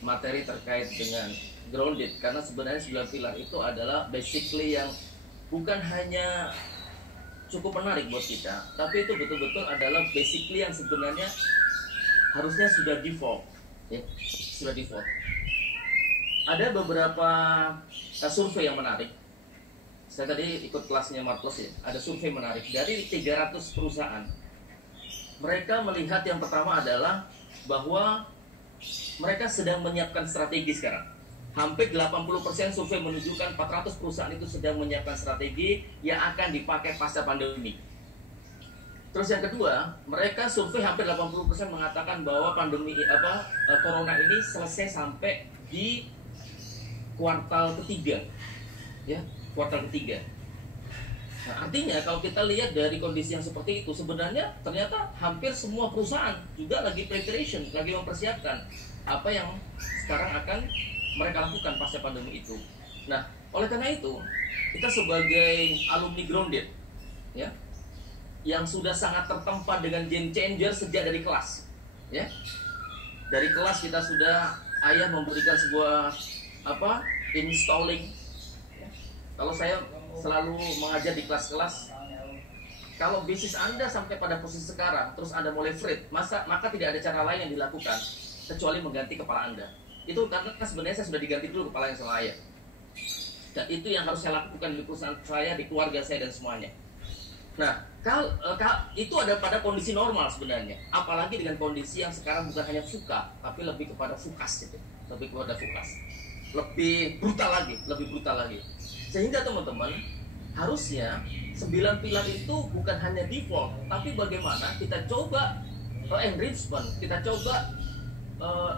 materi terkait dengan grounded, karena sebenarnya 9 pilar itu adalah basically yang bukan hanya cukup menarik buat kita, tapi itu betul-betul adalah basically yang sebenarnya harusnya sudah default, ya, sudah default. Ada beberapa survei yang menarik. Saya tadi ikut kelasnya Marcos ya. Ada survei menarik dari 300 perusahaan. Mereka melihat yang pertama adalah bahwa mereka sedang menyiapkan strategi sekarang. Hampir 80% survei menunjukkan 400 perusahaan itu sedang menyiapkan strategi yang akan dipakai pasca pandemi. Terus yang kedua, mereka survei hampir 80% mengatakan bahwa pandemi corona ini selesai sampai di kuartal ketiga. Ya, kuartal ketiga. Nah, artinya kalau kita lihat dari kondisi yang seperti itu, sebenarnya ternyata hampir semua perusahaan juga lagi preparation, lagi mempersiapkan apa yang sekarang akan mereka lakukan pasca pandemi itu. Nah, oleh karena itu, kita sebagai alumni grounded, ya, yang sudah sangat tertempa dengan game changer sejak dari kelas, ya, dari kelas kita sudah ayah memberikan sebuah installing. Ya. Kalau saya selalu mengajar di kelas-kelas, kalau bisnis Anda sampai pada posisi sekarang, terus Anda mulai frit, maka tidak ada cara lain yang dilakukan kecuali mengganti kepala Anda. Itu karena sebenarnya saya sudah diganti dulu kepala yang salah ya. Dan itu yang harus saya lakukan di perusahaan saya, di keluarga saya dan semuanya. Nah, itu ada pada kondisi normal sebenarnya. Apalagi dengan kondisi yang sekarang bukan hanya fuka, tapi lebih kepada fukas gitu. Lebih kepada fukas. Lebih brutal lagi. Sehingga teman-teman, harusnya 9 pilar itu bukan hanya default, tapi bagaimana kita coba enrichment, kita coba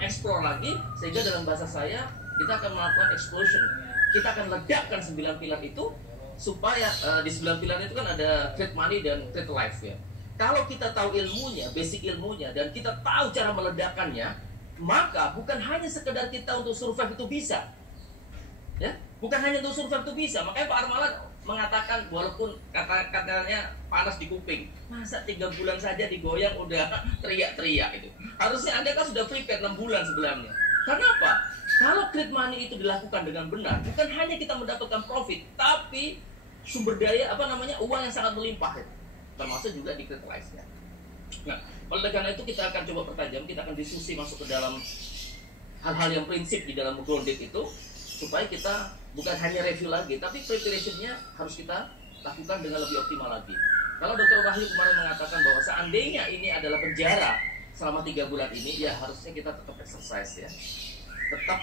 explore lagi, sehingga dalam bahasa saya kita akan melakukan explosion. Kita akan ledakkan 9 pilar itu supaya di 9 pilar itu kan ada create money dan create life ya. Kalau kita tahu ilmunya, basic ilmunya, dan kita tahu cara meledakkannya, maka bukan hanya sekedar kita untuk survive itu bisa, ya, bukan hanya untuk survive itu bisa. Makanya Pak Armalan mengatakan walaupun katanya panas di kuping, masa 3 bulan saja digoyang udah teriak-teriak itu. Harusnya Anda kan sudah prepare 6 bulan sebelumnya. Karena apa? Kalau create money itu dilakukan dengan benar, bukan hanya kita mendapatkan profit, tapi sumber daya uang yang sangat melimpah itu. Termasuk juga di create life-nya. Nah, oleh karena itu kita akan coba pertajam, kita akan diskusi masuk ke dalam hal-hal yang prinsip di dalam grounded itu, supaya kita bukan hanya review lagi, tapi preparation-nya harus kita lakukan dengan lebih optimal lagi. Kalau Dr. Wahyu kemarin mengatakan bahwa seandainya ini adalah penjara selama 3 bulan ini, ya harusnya kita tetap exercise ya, tetap